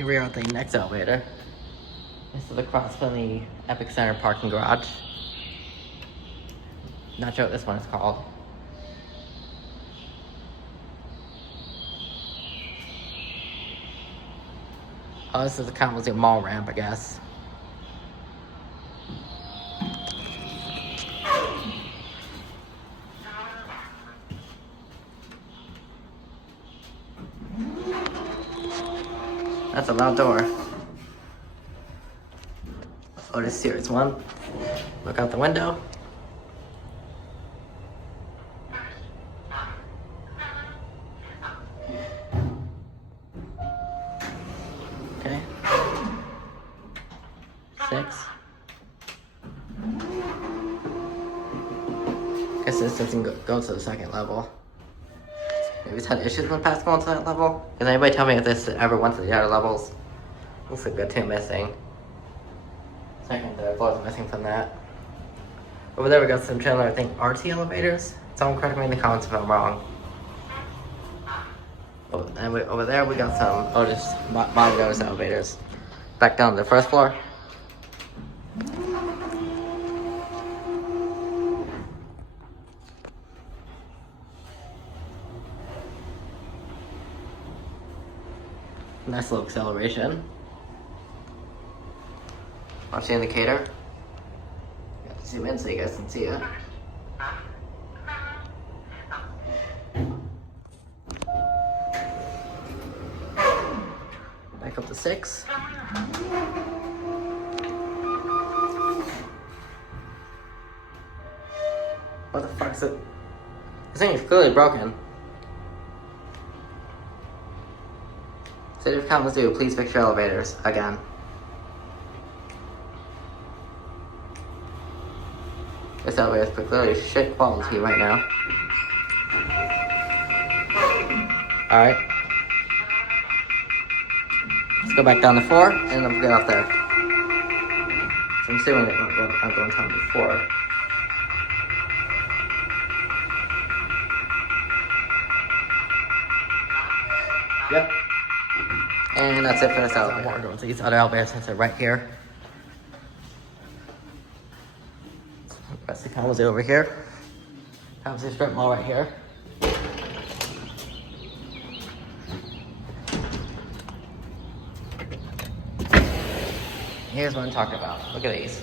here we are at the next elevator. This is across from the Epic Center parking garage. Not sure what this one is called. Oh, this is the Kalamazoo Mall ramp, I guess. That's a loud door. Otis Series 1. Look out the window. Okay. 6. Guess this doesn't go to the second level. Maybe it's had issues in the past going to that level? Can anybody tell me if this ever went to the other levels? Looks like the 2 missing. Second, third floors are missing from that. Over there we got some Chandler, I think, RT elevators. Someone correct me in the comments if I'm wrong. And over there we got some Otis Mongo's elevators. Back down to the first floor. Nice little acceleration. Watch the indicator. You have to zoom in so you guys can see it. Back up to 6. What the fuck is it? This thing is clearly broken. City of Kalamazoo, please fix your elevators again. This elevator is clearly shit quality right now. Alright. Let's go back down to 4 and then we'll get up there. So I'm assuming that I'm going down to 4. Yep. And that's it for this elevator. I want to go into these other elevators since they're right here. That's the Kalamazoo over here. Kalamazoo strip mall right here. Here's what I'm talking about. Look at these.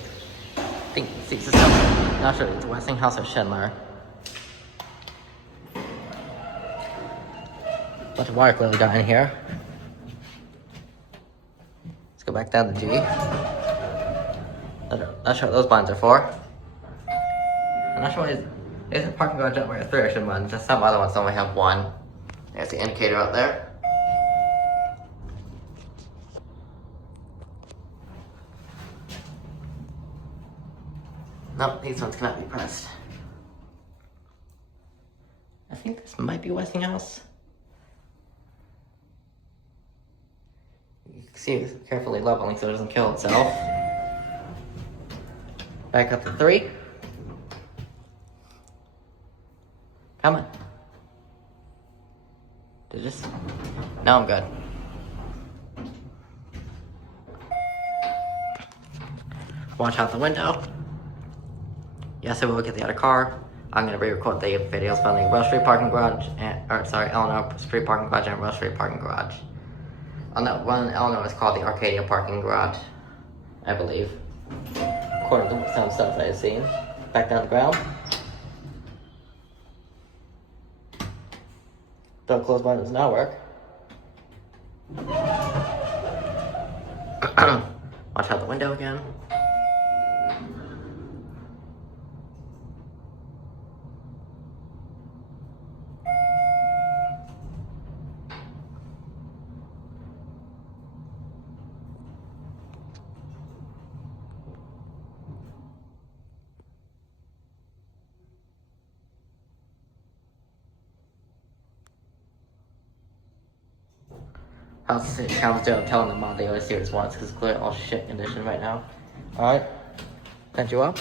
I think these are some, not sure if it's Westinghouse or Schindler. Bunch of wire clearly got in here. Let's go back down to G. Not sure what those buttons are for. I'm not sure why there's a parking garage up where 3 extra buttons. Just some other ones only have 1. There's the indicator out there. Nope, these ones cannot be pressed. I think this might be Westinghouse. You can see it's carefully leveling so it doesn't kill itself. Back up to 3. Come on. Did this? No, I'm good. Watch out the window. Yes, I will look at the other car. I'm gonna re-record the videos from the Wells Street parking garage Eleanor Street parking garage and Wells Street parking garage. On that one, Eleanor is called the Arcadia parking garage, I believe. According to some stuff I've seen. Back down the ground. Don't close button does not work. Watch out the window again. How's the Kalamazoo? I'm telling them on the Otis Series 1 because it's clearly all shit condition right now. Alright. Send you up.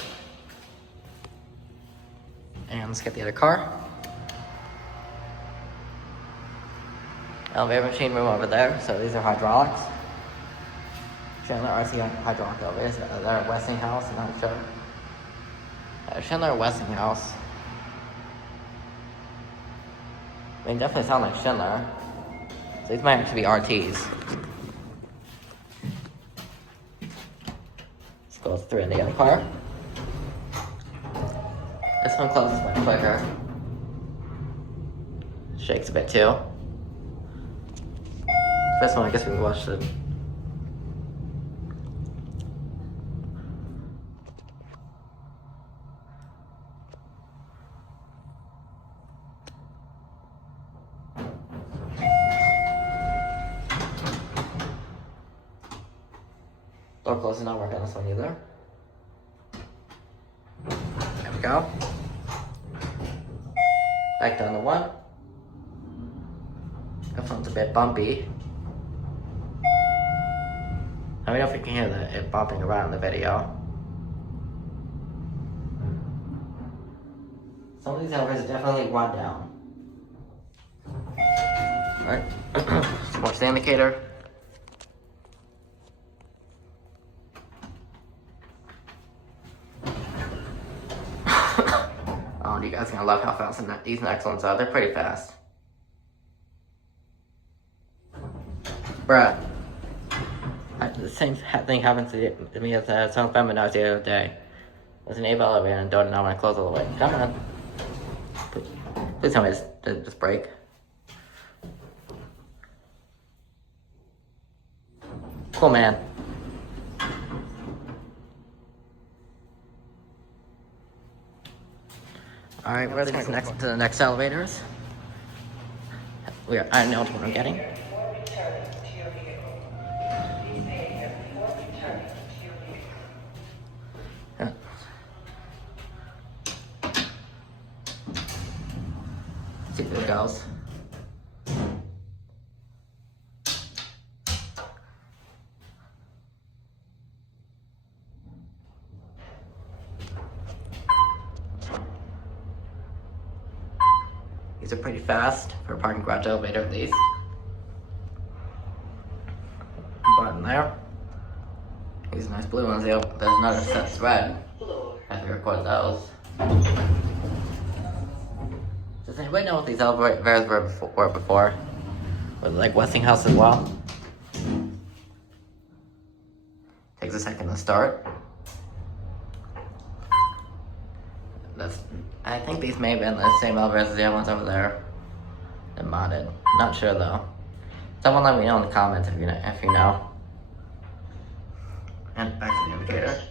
And let's get the other car. Elevator machine room over there. So these are hydraulics. Chandler RC hydraulic elevators. They're at Westinghouse, I'm not sure. Chandler or Westinghouse. I mean, definitely sound like Schindler. So these might actually be RTs. Let's go through in the other car. This one closes much quicker. Shakes a bit too. This one, I guess we can watch the. Door closing not working on this one either. There we go. Back down to one. This one's a bit bumpy. Let me know if you can hear it bumping around in the video. Some of these elevators definitely run down. Alright, let's watch the indicator. Oh, you guys are gonna love how fast these next ones are. They're pretty fast. Bruh. The same thing happened to me at South Bend the other day. There's an 8 elevator and don't know when I close all the way. Come on. Please tell me this break. Cool, man. Alright, we're going to the next elevators. I know what I'm getting. See if it goes. These are pretty fast for a parking garage elevator, at least. Button there. These are nice blue ones. There's another set that's red. I have to record those. Does anybody know what these elevators were before? Was it like Westinghouse as well? Takes a second to start. I think these may have been the same elevators as the other ones over there. They're modded. Not sure though. Someone let me know in the comments if you know. And back to the indicator.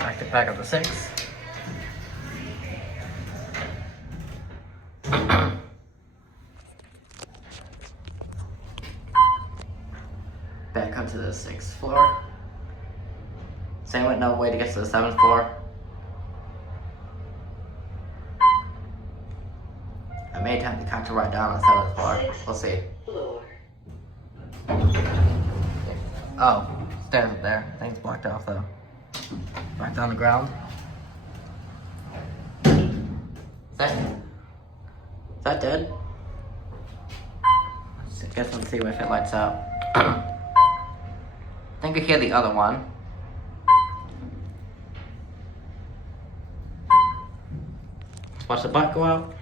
Alright, back up to 6. Back up to the 6th floor. Same with no way to get to the 7th floor. I may have to kind of ride down on the 7th floor. We'll see. Oh, stairs up there. I think it's blocked off though. Back down the ground. Is that dead? Let's see if it lights up. I think I hear the other one. Let's watch the butt go out.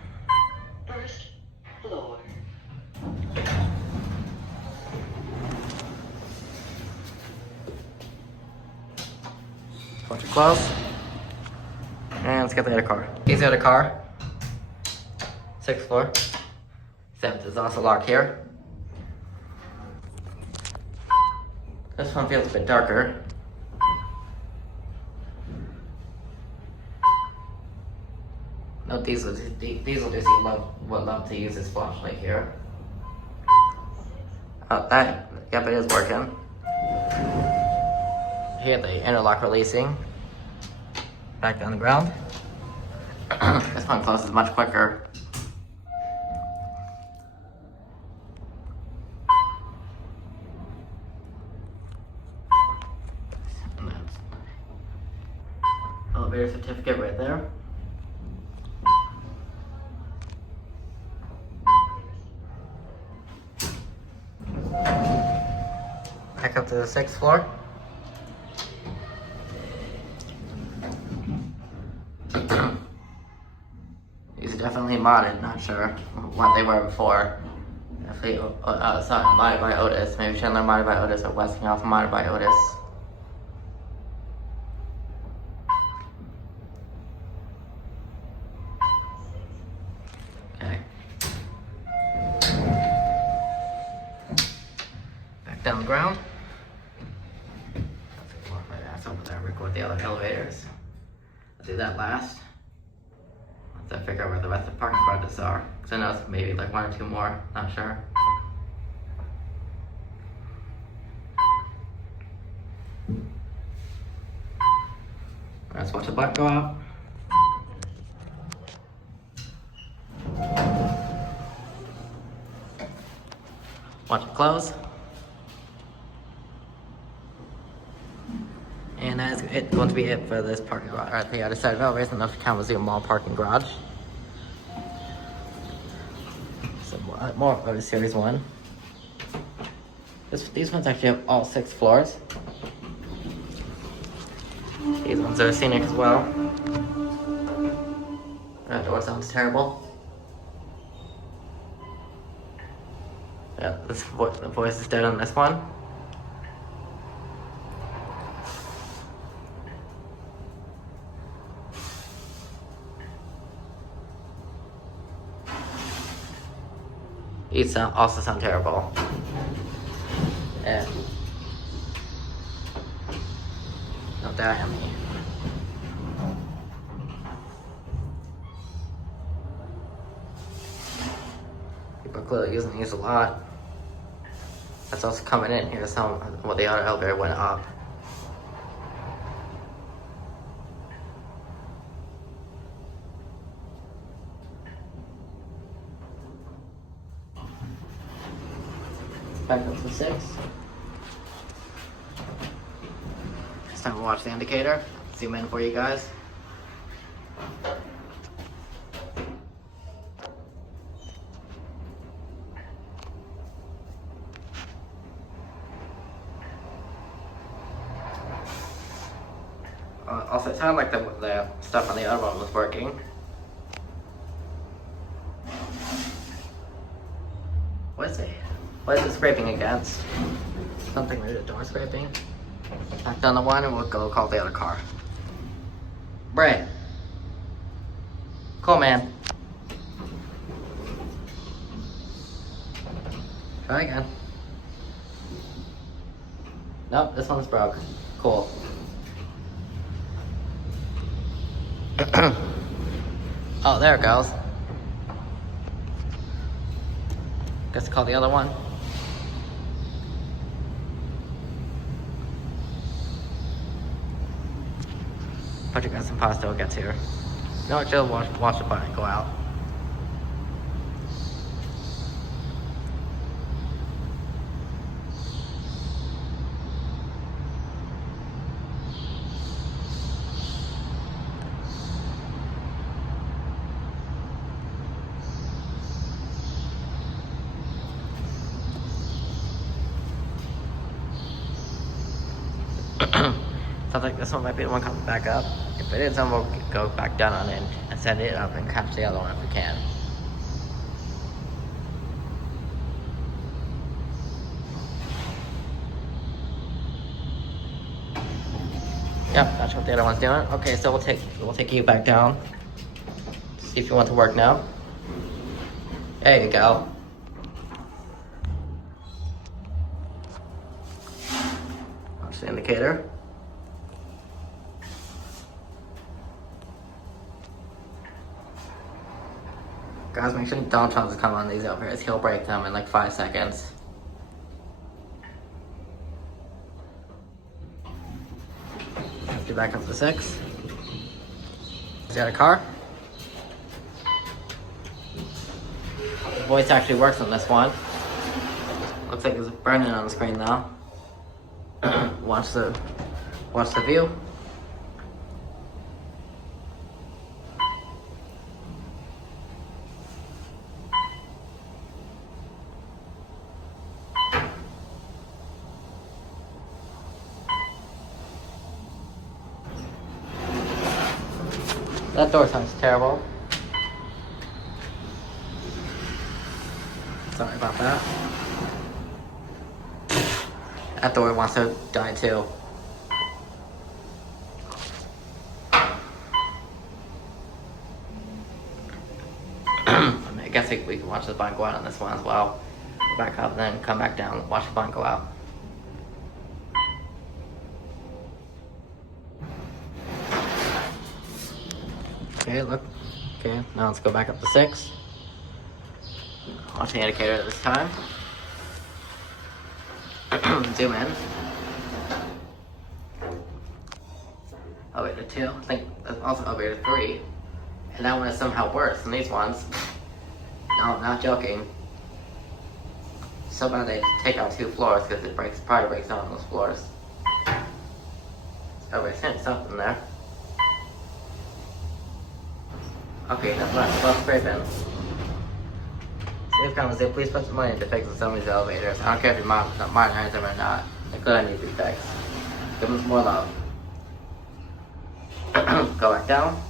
First floor. Watch it close. And let's get the other car. Here's the other car. 6th floor. 7th is also locked here. This one feels a bit darker. No, Diesel just would love to use this flashlight here. Oh, yep, it is working. Here, the interlock releasing. Back down the ground. This one closes much quicker. Elevator certificate right there. Back up to the 6th floor. These are definitely modded, not sure what they were before. Definitely, sorry, modded by Otis. Maybe Chandler modded by Otis or Westinghouse modded by Otis. Okay. Back down the ground. Walk my ass over there and record the other elevators. I'll do that last. Once I figure out where the rest of the parking garages are. Because I know it's maybe like 1 or 2 more, not sure. Let's watch the button go out. Watch it close. And that is going to be it for this parking garage. Alright, the other side of elevators, enough to Kalamazoo Mall parking garage. So more Otis Series 1. These ones actually have all 6 floors. These ones are scenic as well. That door sounds terrible. Yeah, the voice is dead on this one. These also sound terrible. Yeah. Don't die on me. People are clearly using these a lot. That's also coming in here. Well, the other elevator went up. Back up to 6. It's time to watch the indicator. Zoom in for you guys. Also, it sounded like the stuff on the other one was working. What is it? What is it scraping against? Something with the door scraping. Back down the one and we'll go call the other car. Bray. Cool, man. Try again. Nope, this one's broke. Cool. Oh, there it goes. Guess call the other one. But you got some pasta, we'll get to here. No, actually, watch the button go out. Sounds like this one might be the one coming back up. If it is, then we'll go back down on it and send it up and catch the other one if we can. Yep, that's what the other one's doing. Okay, so we'll take you back down. See if you want to work now. There you go. Watch the indicator. Guys, make sure you don't try to come on these elevators. He'll break them in like 5 seconds. Get back up to 6. Is that a car? The voice actually works on this one. Looks like it's burning on the screen now. Watch the view. that door sounds terrible. Sorry about that. That door wants to die too. I guess we can watch the button go out on this one as well. Go back up, then come back down and watch the button go out. Okay, look. Okay, now let's go back up to 6. Watch the indicator this time. Zoom in. Elevator 2. I think that's also elevator 3. And that one is somehow worse than these ones. No, I'm not joking. So bad they take out 2 floors because it probably breaks down on those floors. So we're sent something there. Okay, that's less scraping. Save Kalamazoo, please put some money into fixing some of these elevators. I don't care if you modernize them or not. They clearly need to be fixed. Give them some more love. Go back down.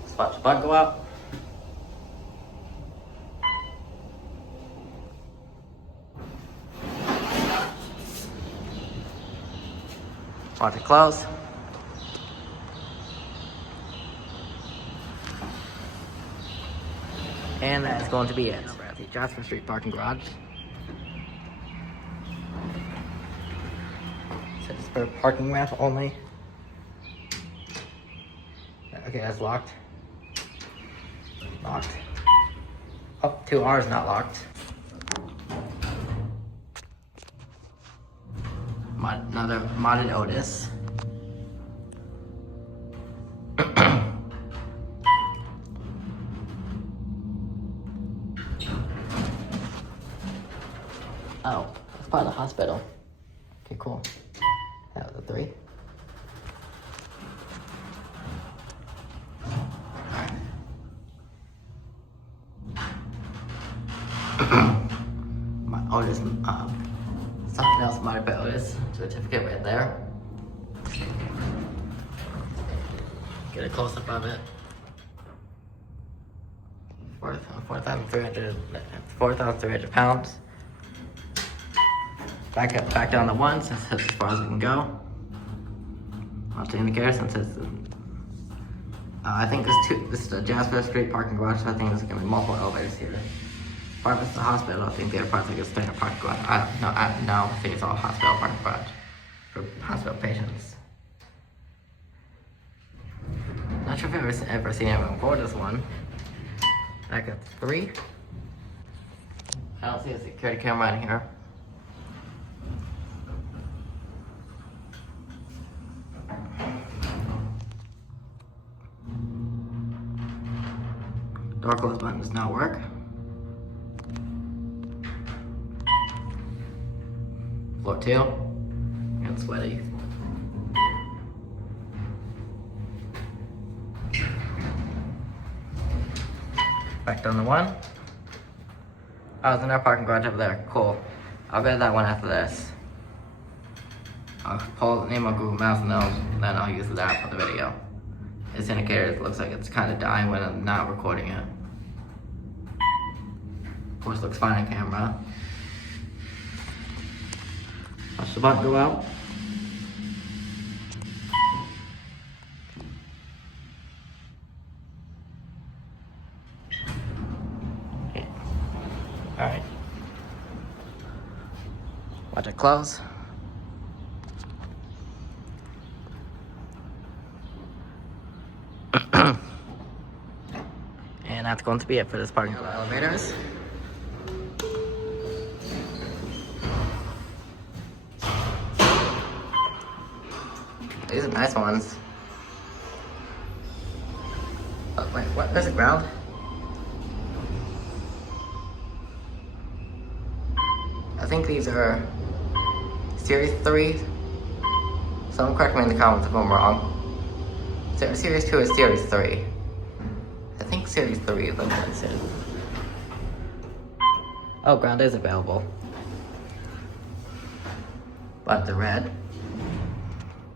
Let's watch the button go up. Watch it close. And that is going to be it. We're at the Jasper Street parking garage. So it's for parking ramp only. Okay, that's locked. Locked. Oh, 2R's not locked. Another modded Otis. Oh, that's part of the hospital. Okay, cool. That was a 3. My Otis, something else modded by Otis. Certificate right there. Get a close up of it. 4,300 pounds. Back down to 1 since that's as far as we can go. Watch the indicator since it's. I think this is a Jasper Street parking garage, so I think there's gonna be multiple elevators here. Part of it's the hospital. I think the other part's like a standard parking garage. I think it's all hospital parking garage for hospital patients. Not sure if I've ever seen anyone before this one. Back up to 3. I don't see a security camera in here. Door close button does not work. Floor 2. And sweaty. Back down to 1. Oh, there's another parking garage over there. Cool. I'll go to that one after this. I'll pull the name of Google Maps and then I'll use that for the video. This indicator looks like it's kind of dying when I'm not recording it. Of course, looks fine on camera. Watch the button go out. Okay. Alright. Watch it close. And that's going to be it for this parking lot. Elevators. These are nice ones. Oh, wait, what? There's a ground? I think these are Series 3. Someone correct me in the comments if I'm wrong. Series 2 is Series 3. I think Series 3 is what it said. Oh, ground is available. But the red.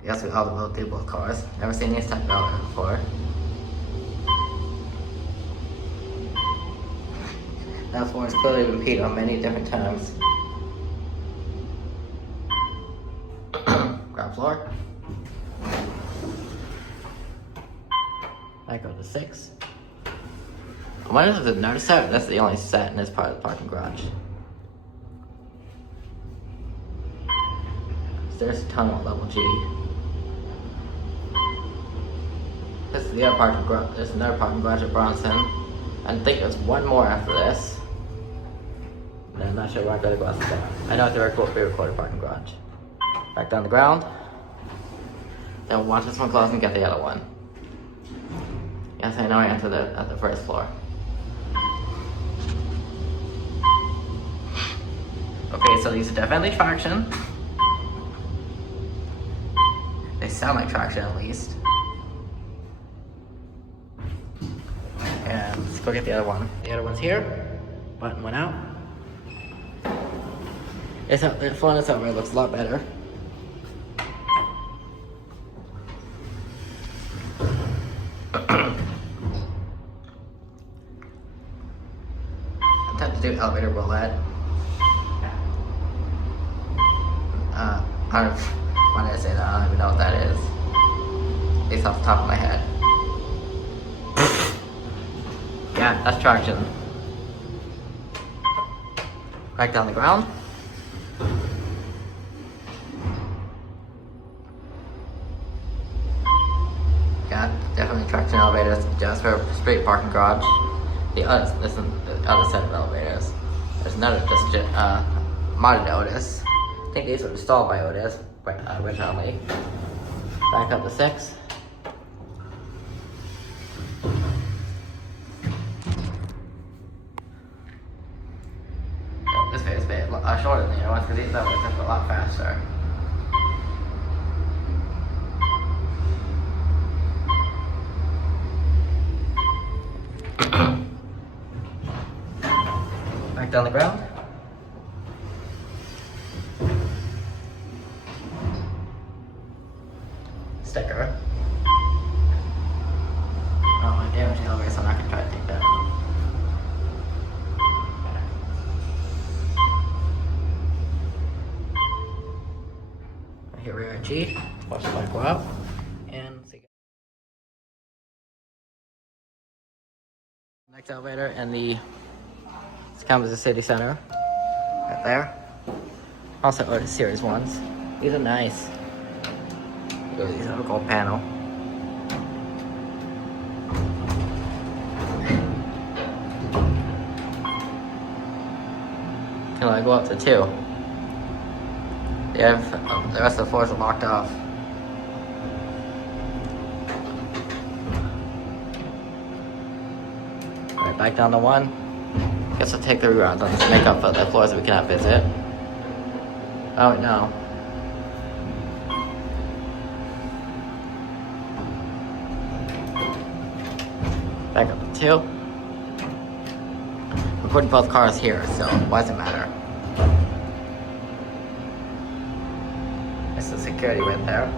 Yes, we all the multiple cars. Never seen these type of elevators before. That floor is clearly repeated on many different times. Ground floor. I go to 6. I wonder if there's another set. That's the only set in this part of the parking garage. There's a tunnel at level G. This is the other parking garage. There's another parking garage at Bronson. I think there's one more after this. And I'm not sure where I'm gonna go after that. I know it's a pre-recorded parking garage. Back down the ground. Then we'll watch this one close and get the other one. Yes, I know I entered at the first floor. Okay, so these are definitely traction. They sound like traction at least. And let's go get the other one. The other one's here. Button went out. The floor in itself looks a lot better. I'm tempted to do elevator roulette. Why did I say that? I don't even know what that is. It's off the top of my head. Yeah, that's traction. Back down the ground. Yeah, definitely traction elevators. Jasper street parking garage. This is the other set of elevators. There's another just modded Otis. I think these were installed by Otis originally. Back up to 6. This video is a bit shorter than the other ones because these elevators are a lot faster. Back down the ground. Sticker. Oh, I damaged the elevator, so I'm not gonna try to take that out. Here we are at G. Watch the light go out. And see. Next elevator in the Kalamazoo City Center. Right there. Also Otis Series ones. These are nice. These have a gold panel. Can I go up to 2? Yeah, the rest of the floors are locked off. Alright, back down to 1. Guess I'll take the reroute. I'll just make up for the floors that we cannot visit. Oh, no. Back up to 2. We're putting both cars here, so why does it matter? There's the security right there.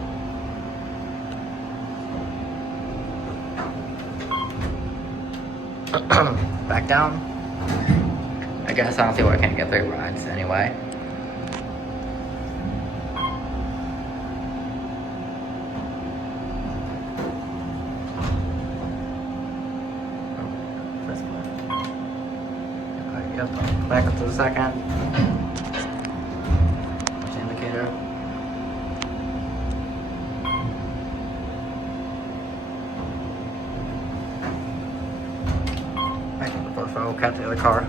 Back down. I guess I don't see why I can't get 3 rides anyway. Back up to the second. Watch the indicator. Back up the first row, catch the other car.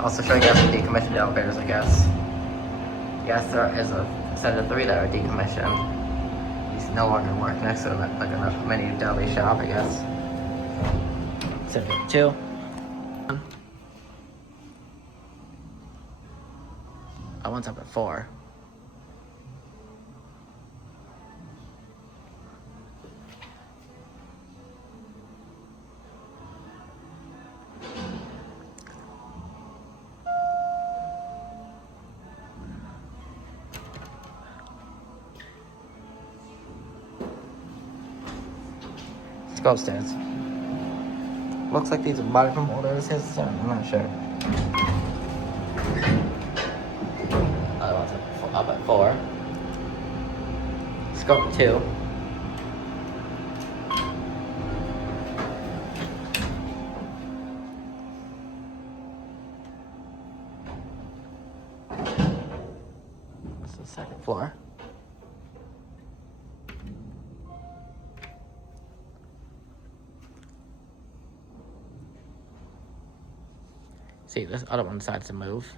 Also show you guys the decommissioned elevators, I guess. Yes, there is a set of 3 that are decommissioned. These no longer work next to them, like a mini deli shop, I guess. Set of 2. That one's up at 4. go upstairs. Looks like these are bought from older his, so I'm not sure. Other one's up at 4. Let's go up to 2. This is the second floor. See, this other one decides to move.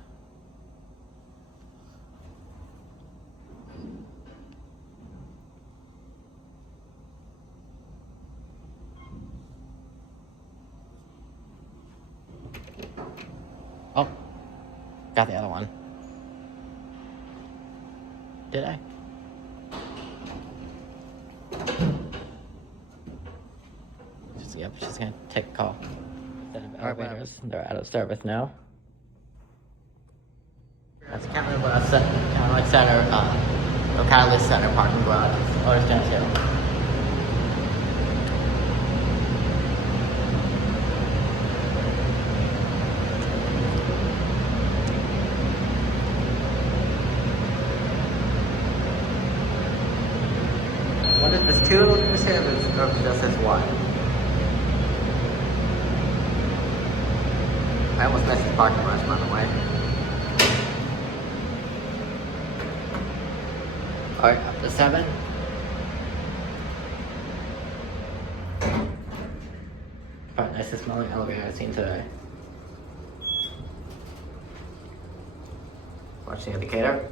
Oh, got the other one. Did I? Yep, she's gonna take a call. Elevators, they're out of service now. That's kind of like center, Catalyst Center parking garage. Otis Series. What if there's 2 Otis Series or just this one? I almost missed the parking garage, by the way. Alright, up to 7. Alright, nicest smelling elevator I've seen today. Watch the indicator.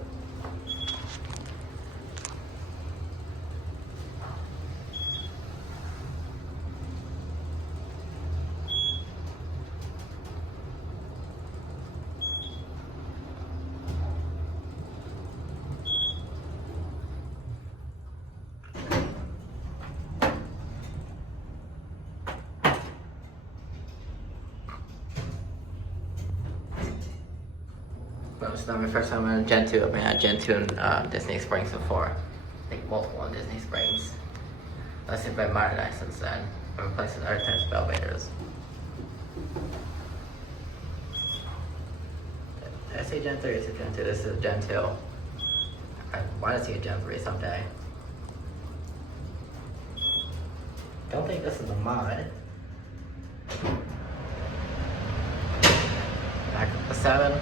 But it's not my first time on a Gen 2. I've been at Gen 2 in Disney Springs before. I think multiple in Disney Springs. Unless they've been modernized since then. Or replaced with other types of elevators. Did I say Gen 3 or is it Gen 2? This is Gen 2. I want to see a Gen 3 someday. Don't think this is a mod. Back up to 7.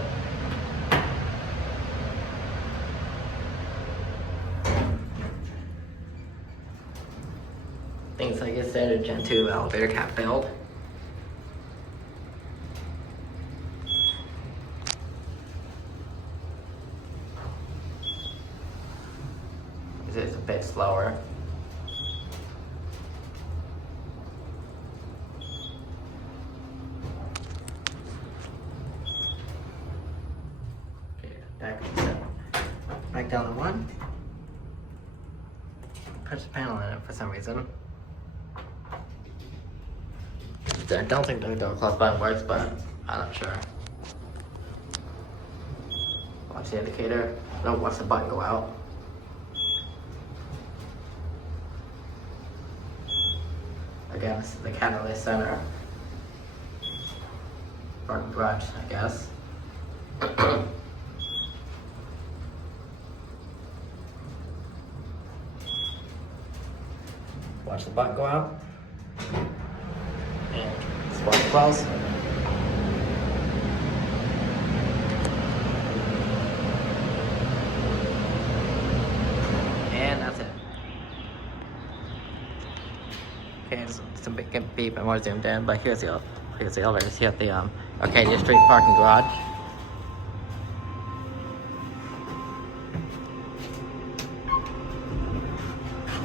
Things like a standard Gen 2 elevator cap build. This is a bit slower. Okay, back down to 1. Punch the panel in it for some reason. I don't think the door close button works, but I'm not sure. Watch the indicator. No, watch the button go out. Again, this is the Catalyst Center. Parking garage, I guess. Watch the button go out. And swap the close. And that's it. Okay, it's a big beep and more zoomed in, but here's the elevators here at the Arcadia Street parking garage.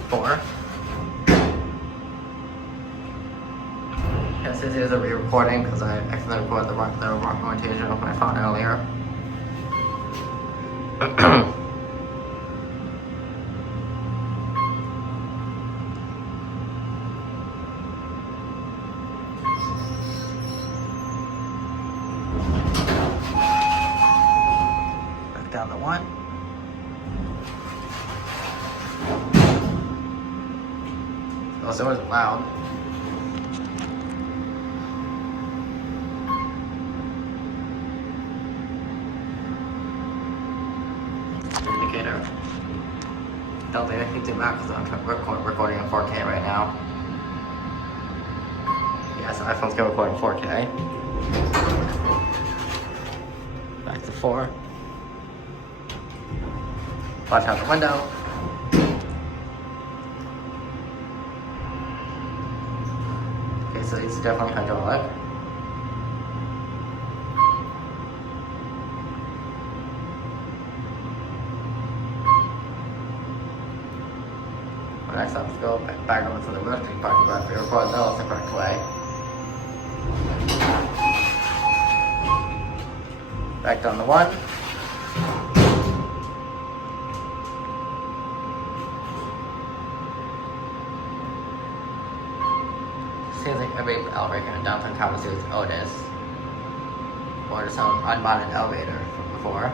Four. This is a re-recording because I accidentally recorded the wrong orientation of my phone earlier. Back down to 1. Also, it wasn't loud. Don't think I can zoom out because I'm recording in 4K right now. Yes, iPhone's gonna record in 4K. Back to 4. Watch out the window. Okay, so it's definitely hydraulic. Next up, let's go back over to the roasting parking garage. We record those the correct way. Back down the 1. Seems like every elevator in downtown Kalamazoo is Otis. Or some unmodded elevator from before.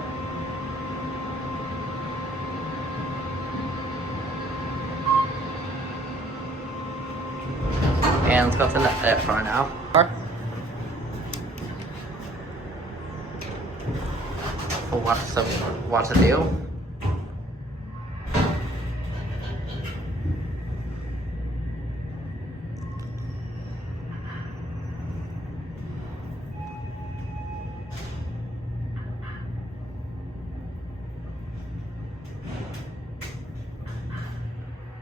And let's go to the edit floor now. We'll watch some what to do.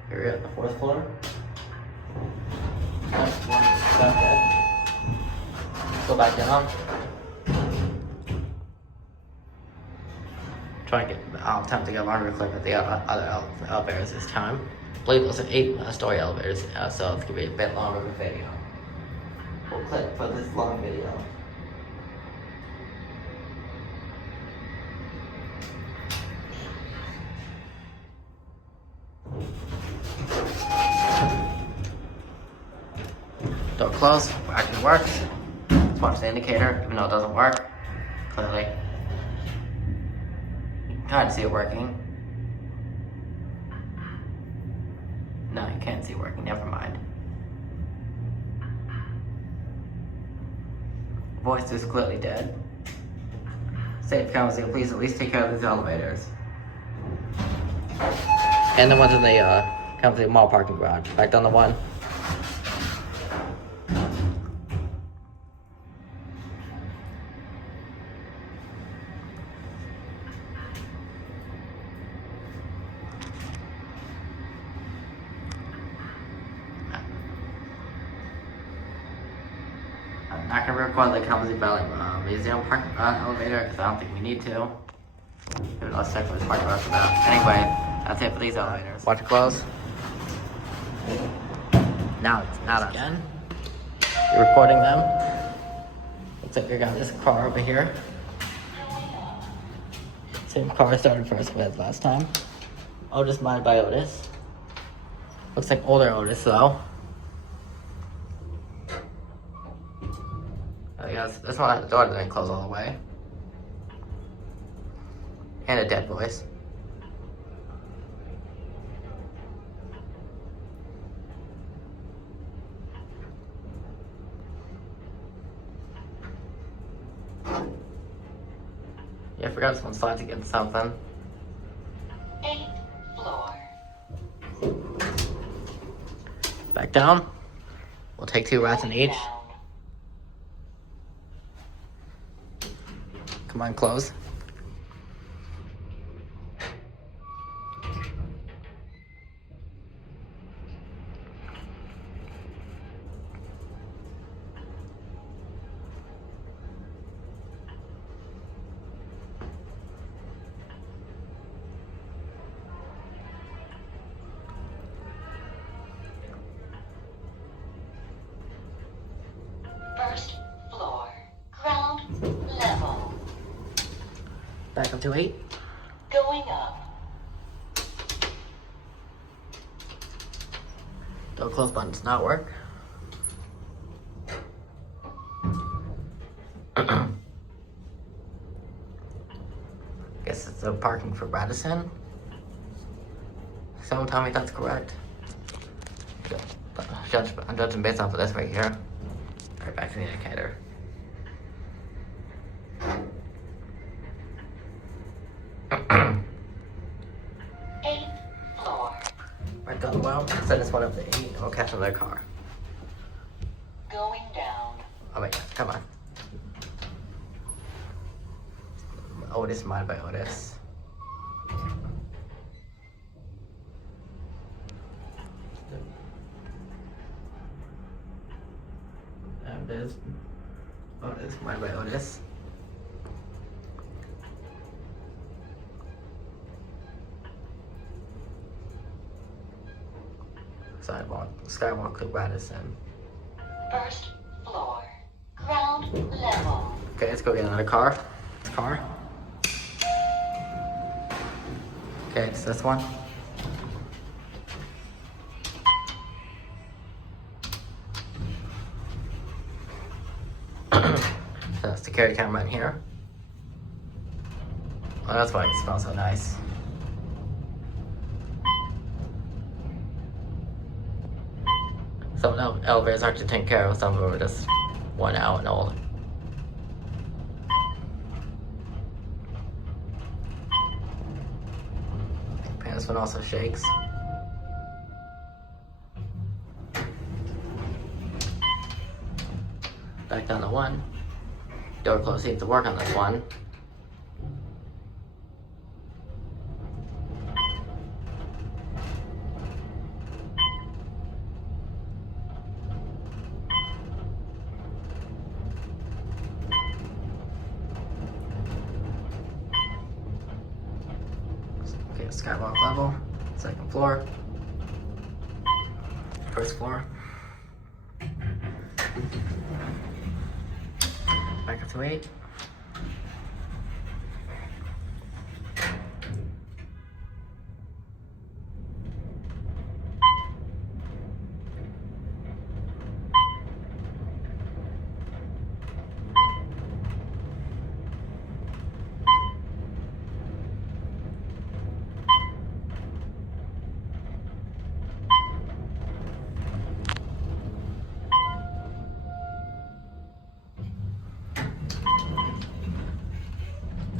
Here we're at the 4th floor. Go back down. Try and get attempt to get a longer clip at the other elevators this time. I believe those are 8-story elevators, so it's gonna be a bit longer of a video. We'll clip for this long video. Door closed, actually works. Let's watch the indicator, even though it doesn't work. Clearly. You can kind of see it working. No, you can't see it working, never mind. Voice is clearly dead. State of Kalamazoo, please at least take care of these elevators. And the ones in the Kalamazoo Mall parking garage. Back down the 1. I'm not going to record the Kalamazoo Valley Museum park elevator because I don't think we need to. Maybe let's check for this parking garage for that. Anyway, that's it for these elevators. Watch it close. Now that's again. You're recording them. Looks like we got this car over here. Same car I started first with last time. Otis modded by Otis. Looks like older Otis though. Yes, this one, the door didn't close all the way. And a dead voice. Yeah, I forgot this one slides against something. 8th floor. Back down. We'll take 2 rats in each. Down. Come on, close. First floor. Ground level. Back up to 8. Going up. Door close button does not work. Guess it's the parking for Radisson. Someone tell me that's correct. I'm judging based off of this right here. Alright, back to the indicator. Eighth floor. Back on the well. Send this one up to 8 and we'll catch another car. Going down. Oh my god, come on. Otis, mine by Otis. And there's Otis, mine by Otis. Skywalk to Radisson. First floor. Ground level. Okay, let's go get another car. Okay, it's this one. So that's security camera in here. Oh, that's why it smells so nice. Some elevators aren't to take care of, some of them are just worn out and old. And this one also shakes. Back down to 1. Door close seems to work on this one. Okay, skywalk level, 2nd floor, 1st floor. Back up to 8.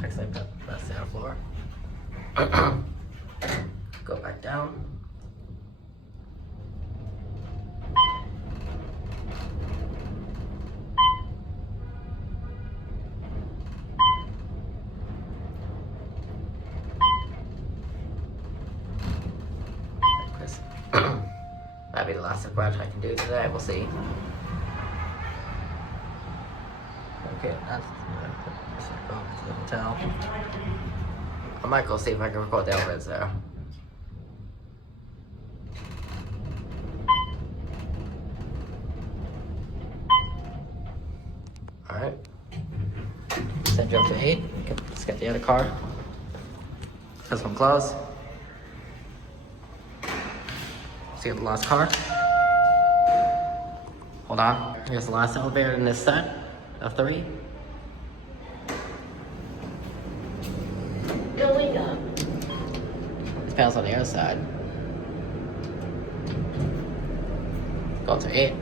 Next, I put that's the floor. Go back down. That'll be the last garage I can do today. We'll see. Okay, that's go to the hotel. I might go see if I can record the elevators there. Alright. Send you up to 8. Let's get the other car. This one closed. See the last car. Hold on. Here's the last elevator in this set of 3. Going up. This panel's on the other side. Go up to 8.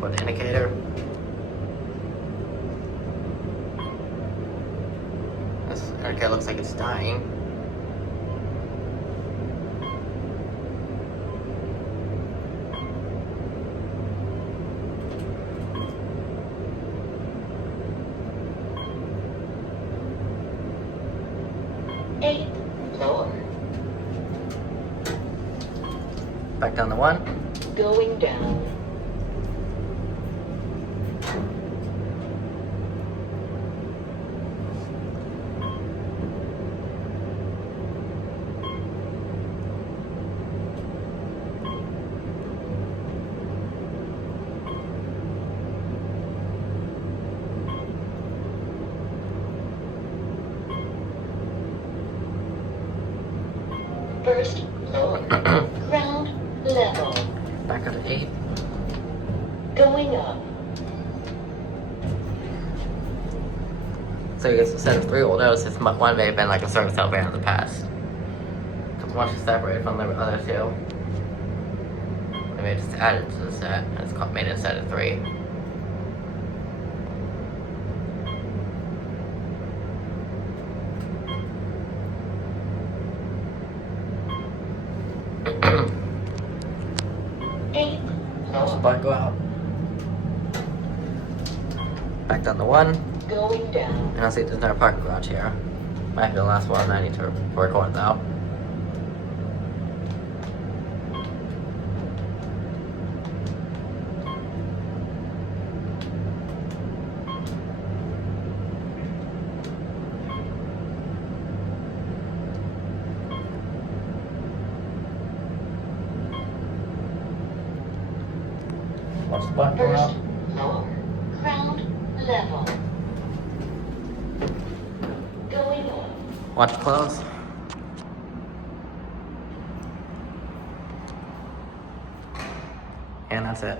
Put the indicator. This indicator looks like it's dying. Back down to 1. Going down. First floor. Ground level. Back up to 8. Going up. So you get a set of 3 will notice this one may have been like a service elevator in the past. Once it's separated from the other 2. They may just add it to the set and it's made it a set of 3. Watch the button go out. Back down to 1. Going down. And I see there's another parking garage here. Might be the last one. I need to record though. Watch the button go First out. floor. Ground level. Going up. Watch it close. And that's it.